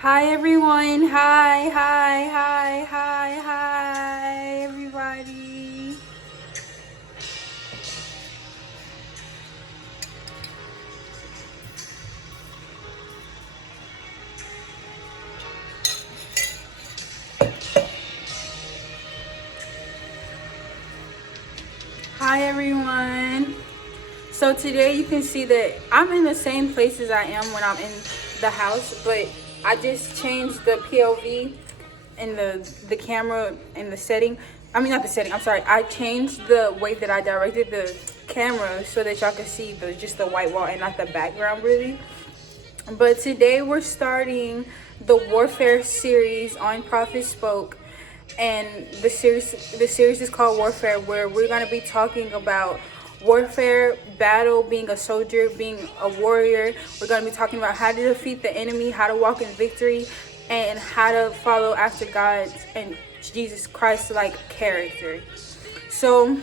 Hi everyone. Hi everybody. Hi everyone. So today you can see that I'm in the same place as I am when I'm in the house, but I just changed the POV in the camera in the setting. I mean not the setting, I'm sorry. I changed the way that I directed the camera so that y'all can see just the white wall and not the background really. But today we're starting the Warfare series on Prophet Spoke, and the series is called Warfare, where we're gonna be talking about warfare, battle, being a soldier, being a warrior. We're gonna be talking about how to defeat the enemy, how to walk in victory, and how to follow after God's and Jesus Christ like character. So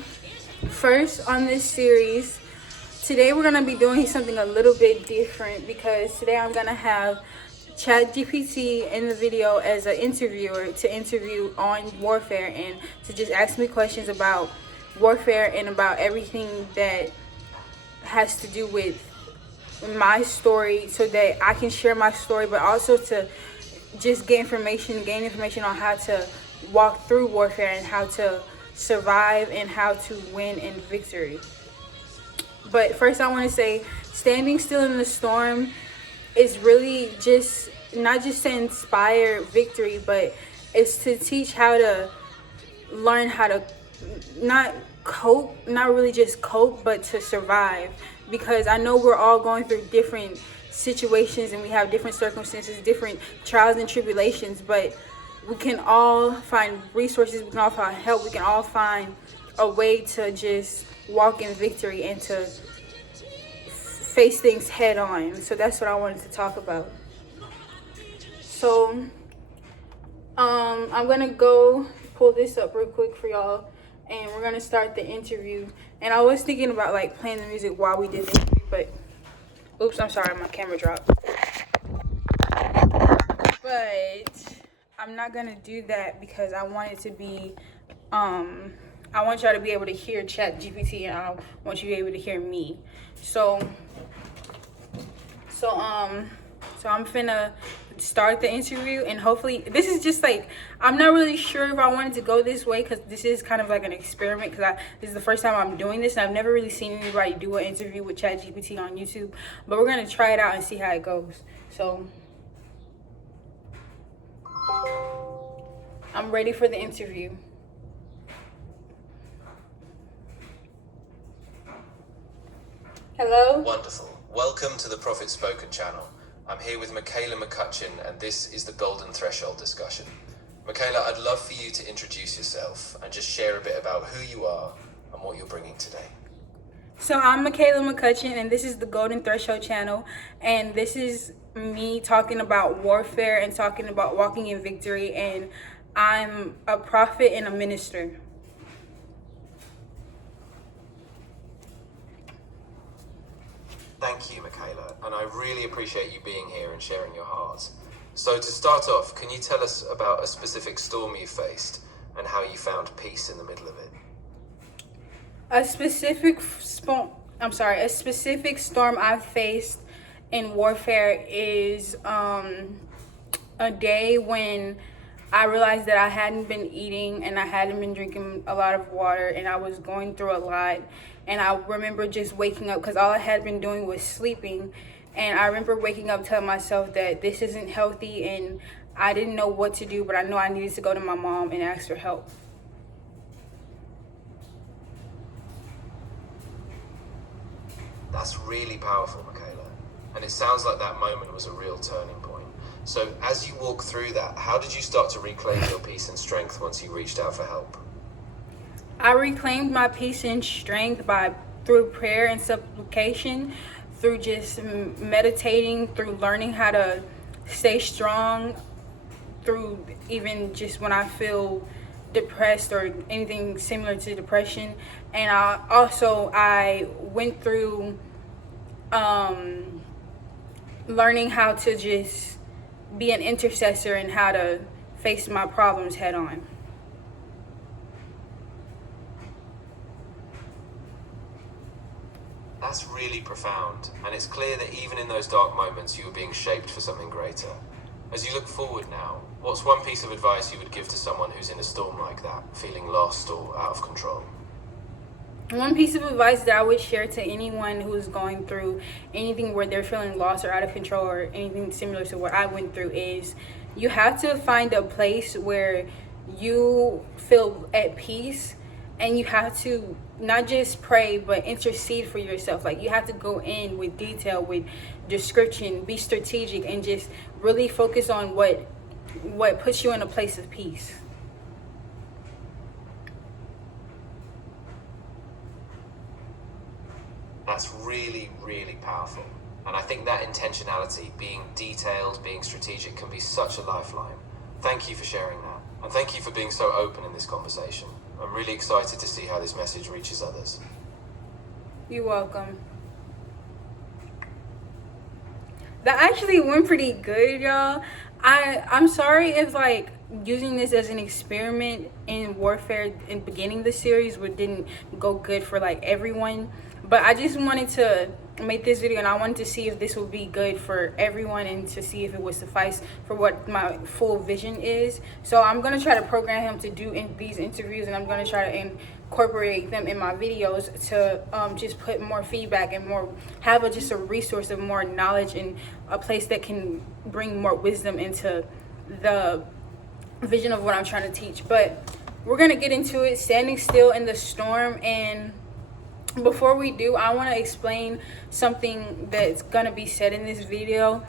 first on this series, today we're gonna be doing something a little bit different because today I'm gonna have ChatGPT in the video as an interviewer to interview on warfare and to just ask me questions about warfare and about everything that has to do with my story so that I can share my story, but also to just gain information on how to walk through warfare and how to survive and how to win in victory. But first, I want to say standing still in the storm is really just not just to inspire victory, but it's to teach how to learn how to not cope, not really just cope, but to survive. Because I know we're all going through different situations and we have different circumstances, different trials and tribulations, but we can all find resources, we can all find help, we can all find a way to just walk in victory and to face things head on. So that's what I wanted to talk about. So I'm gonna go pull this up real quick for y'all, and we're gonna start the interview. And I was thinking about like playing the music while we did the interview, but oops, I'm sorry, my camera dropped. But I'm not gonna do that because I want it to be I want y'all to be able to hear ChatGPT, and I want you to be able to hear me. So I'm finna start the interview, and hopefully this is just like, I'm not really sure if I wanted to go this way because this is kind of like an experiment, because this is the first time I'm doing this and I've never really seen anybody do an interview with ChatGPT on YouTube, but we're gonna try it out and see how it goes. So I'm ready for the interview. Hello? Wonderful. Welcome to the Prophet Spoken channel. I'm here with Michaela McCutcheon, and this is the Golden Threshold discussion. Michaela, I'd love for you to introduce yourself and just share a bit about who you are and what you're bringing today. So I'm Michaela McCutcheon, and this is the Golden Threshold channel, and this is me talking about warfare and talking about walking in victory, and I'm a prophet and a minister. Thank you, Michaela, and I really appreciate you being here and sharing your heart. So to start off, can you tell us about a specific storm you faced and how you found peace in the middle of it? A specific storm I've faced in warfare is a day when I realized that I hadn't been eating and I hadn't been drinking a lot of water, and I was going through a lot. And I remember just waking up because all I had been doing was sleeping. And I remember waking up telling myself that this isn't healthy, and I didn't know what to do, but I know I needed to go to my mom and ask for help. That's really powerful, Michaela, and it sounds like that moment was a real turning point. So as you walk through that, how did you start to reclaim your peace and strength once you reached out for help? I reclaimed my peace and strength through prayer and supplication, through just meditating, through learning how to stay strong, through even just when I feel depressed or anything similar to depression. And I went through learning how to just be an intercessor and how to face my problems head on. That's really profound, and it's clear that even in those dark moments you were being shaped for something greater. As you look forward now, what's one piece of advice you would give to someone who's in a storm like that, feeling lost or out of control? One piece of advice that I would share to anyone who's going through anything where they're feeling lost or out of control or anything similar to what I went through is you have to find a place where you feel at peace, and you have to not just pray but intercede for yourself. Like, you have to go in with detail, with description, be strategic, and just really focus on what puts you in a place of peace. That's really, really powerful. And I think that intentionality, being detailed, being strategic, can be such a lifeline. Thank you for sharing that. And thank you for being so open in this conversation. I'm really excited to see how this message reaches others. You're welcome. That actually went pretty good, y'all. I'm sorry if like using this as an experiment in warfare in beginning the series didn't go good for like everyone, but I just wanted to make this video, and I wanted to see if this would be good for everyone and to see if it would suffice for what my full vision is. So I'm going to try to program him to do these interviews, and I'm going to try to incorporate them in my videos to just put more feedback and more have just a resource of more knowledge and a place that can bring more wisdom into the vision of what I'm trying to teach. But we're going to get into it, standing still in the storm. And before we do, I want to explain something that's going to be said in this video.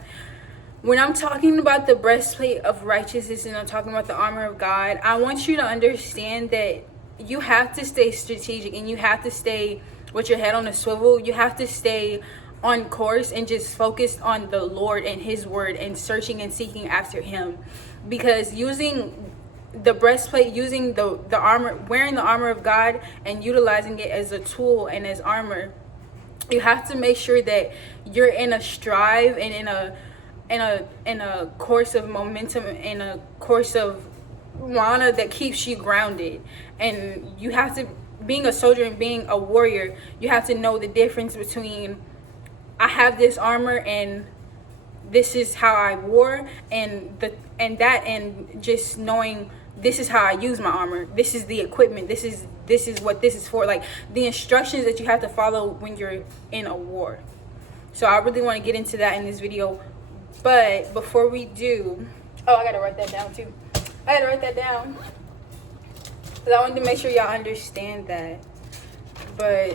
When I'm talking about the breastplate of righteousness and I'm talking about the armor of God, I want you to understand that you have to stay strategic and you have to stay with your head on a swivel. You have to stay on course and just focused on the Lord and his word and searching and seeking after him. Because using the breastplate, using the armor, wearing the armor of God and utilizing it as a tool and as armor, you have to make sure that you're in a strive and in a course of momentum, in a course of mana that keeps you grounded. And you have to, being a soldier and being a warrior, you have to know the difference between I have this armor and this is how I wore, and just knowing this is how I use my armor. This is the equipment. This is what this is for. Like, the instructions that you have to follow when you're in a war. So I really want to get into that in this video. But before we do, I gotta write that down too. I had to write that down because I wanted to make sure y'all understand that. But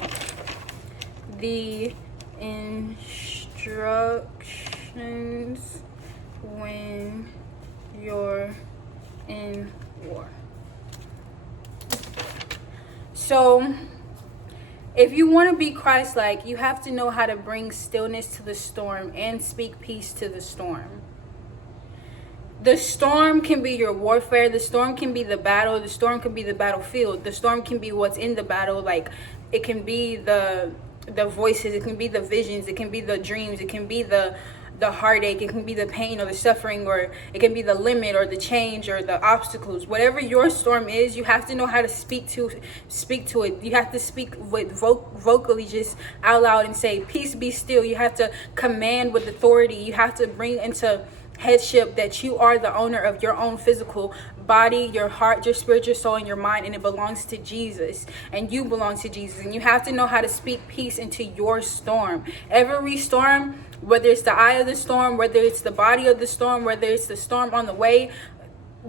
the instructions when you're in war. So if you want to be Christ-like, you have to know how to bring stillness to the storm and speak peace to the storm. The storm can be your warfare. The storm can be the battle. The storm can be the battlefield. The storm can be what's in the battle. Like, it can be the voices. It can be the visions. It can be the dreams. It can be the heartache. It can be the pain or the suffering, or it can be the limit or the change or the obstacles. Whatever your storm is, you have to know how to speak to it. You have to speak with vocally, just out loud, and say, peace, be still. You have to command with authority. You have to bring into headship that you are the owner of your own physical body, your heart, your spirit, your soul, and your mind, and it belongs to Jesus, and you belong to Jesus. And you have to know how to speak peace into your storm. Every storm, whether it's the eye of the storm, whether it's the body of the storm, whether it's the storm on the way,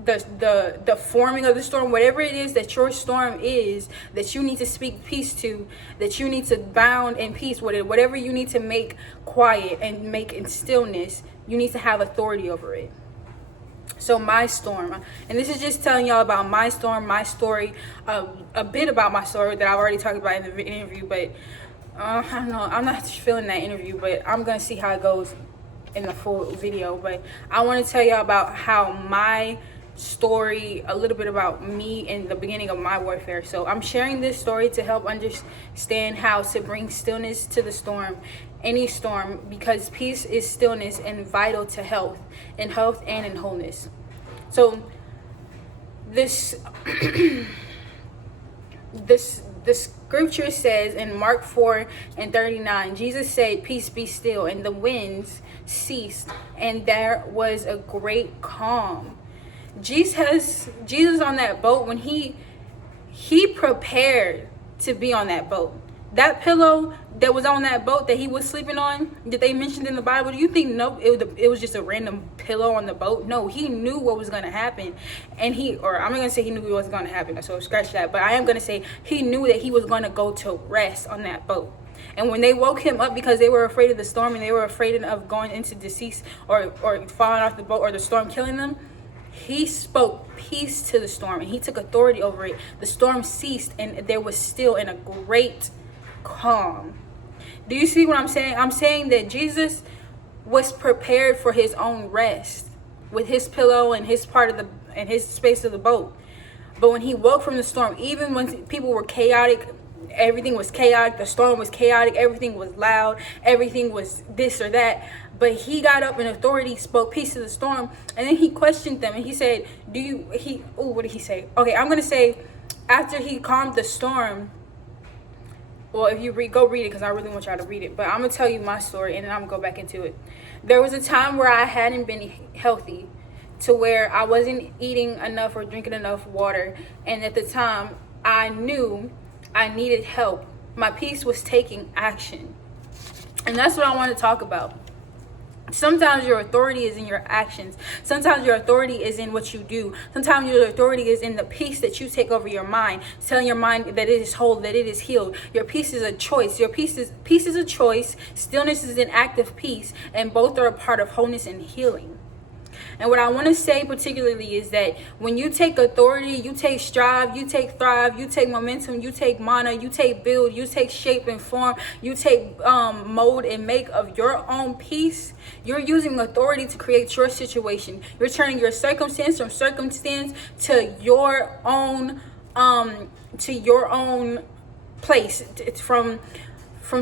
the forming of the storm, whatever it is that your storm is, that you need to speak peace to, that you need to bound in peace with it, whatever you need to make quiet and make in stillness, you need to have authority over it. So my storm, and this is just telling y'all about my storm, my story, a bit about my story that I've already talked about in the interview, but I don't know, I'm not feeling that interview, but I'm gonna see how it goes in the full video. But I want to tell y'all about how my story, a little bit about me and the beginning of my warfare. So I'm sharing this story to help understand how to bring stillness to the storm, any storm, because peace is stillness and vital to health and in wholeness. So this the scripture says in Mark 4:39, Jesus said, "Peace, be still," and the winds ceased, and there was a great calm. Jesus on that boat, when he prepared to be on that boat. That pillow that was on that boat that he was sleeping on, that they mentioned in the Bible, do you think it was just a random pillow on the boat? No, he knew what was going to happen. And I'm not going to say he knew what was going to happen, so scratch that. But I am going to say he knew that he was going to go to rest on that boat. And when they woke him up because they were afraid of the storm and they were afraid of going into decease or falling off the boat or the storm killing them, he spoke peace to the storm and he took authority over it. The storm ceased and there was still in a great calm. Do you see what I'm saying? I'm saying that Jesus was prepared for his own rest with his pillow and his his space of the boat. But when he woke from the storm, even when people were chaotic, everything was chaotic, the storm was chaotic, everything was loud, everything was this or that, but he got up in authority, spoke peace to the storm, and then he questioned them and he said, what did he say? Okay, I'm gonna say, after he calmed the storm, well, if you go read it, because I really want y'all to read it, but I'm gonna tell you my story and then I'm gonna go back into it. There was a time where I hadn't been healthy, to where I wasn't eating enough or drinking enough water, and at the time I knew I needed help. My peace was taking action. And that's what I want to talk about. Sometimes your authority is in your actions. Sometimes your authority is in what you do. Sometimes your authority is in the peace that you take over your mind, telling your mind that it is whole, that it is healed. Your peace is a choice. Your peace is a choice. Stillness is an act of peace, and both are a part of wholeness and healing. And what I want to say particularly is that when you take authority, you take strive, you take thrive, you take momentum, you take mana, you take build, you take shape and form, you take mold and make of your own peace. You're using authority to create your situation. You're turning your circumstance from circumstance to your own place. It's from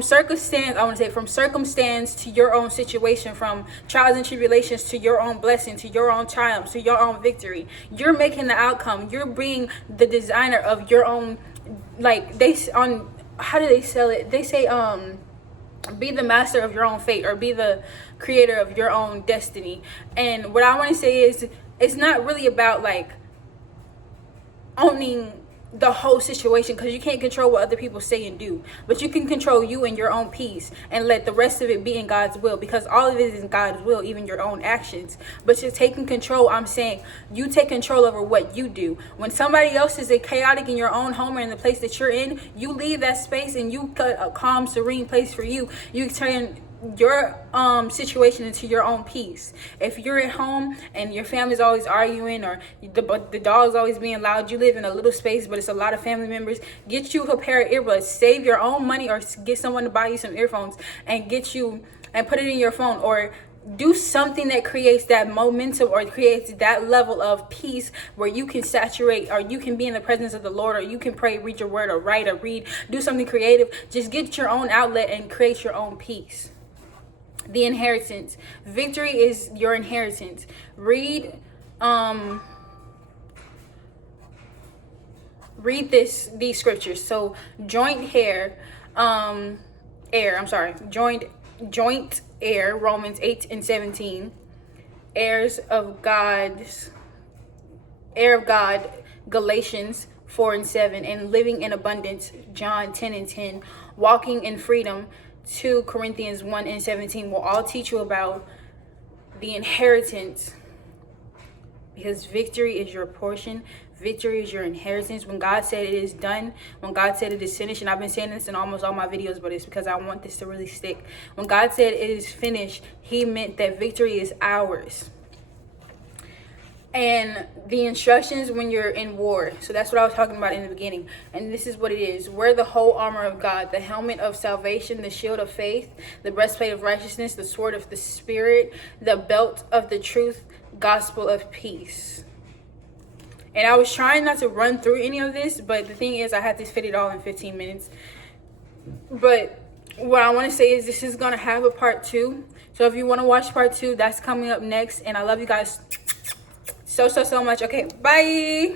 circumstance to your own situation, from trials and tribulations to your own blessing, to your own triumph, to your own victory. You're making the outcome. You're being the designer of your own, how do they sell it? They say, be the master of your own fate, or be the creator of your own destiny. And what I want to say is, it's not really about owning the whole situation, because you can't control what other people say and do, but you can control you and your own peace and let the rest of it be in God's will, because all of it is in God's will, even your own actions. But you're taking control. I'm saying you take control over what you do. When somebody else is chaotic in your own home or in the place that you're in, you leave that space and you cut a calm, serene place for you. You turn your situation into your own peace. If you're at home and your family's always arguing, or the dog's always being loud, you live in a little space but it's a lot of family members, get you a pair of earbuds. Save your own money or get someone to buy you some earphones and put it in your phone, or do something that creates that momentum or creates that level of peace where you can saturate, or you can be in the presence of the Lord, or you can pray, read your word, or write or read, do something creative. Just get your own outlet and create your own peace. The inheritance. Victory is your inheritance. Read these scriptures. So joint heir, Romans 8:17. Heir of God, Galatians 4:7, and living in abundance, John 10:10, walking in freedom, 2 Corinthians 1:17, will all teach you about the inheritance, because victory is your portion. Victory is your inheritance. When God said it is done, when God said it is finished, and I've been saying this in almost all my videos, but it's because I want this to really stick. When God said it is finished, he meant that victory is ours. And the instructions when you're in war. So that's what I was talking about in the beginning. And this is what it is. Wear the whole armor of God, the helmet of salvation, the shield of faith, the breastplate of righteousness, the sword of the Spirit, the belt of the truth, gospel of peace. And I was trying not to run through any of this, but the thing is I had to fit it all in 15 minutes. But what I want to say is this is going to have a part 2. So if you want to watch part 2, that's coming up next. And I love you guys so much. Okay, bye.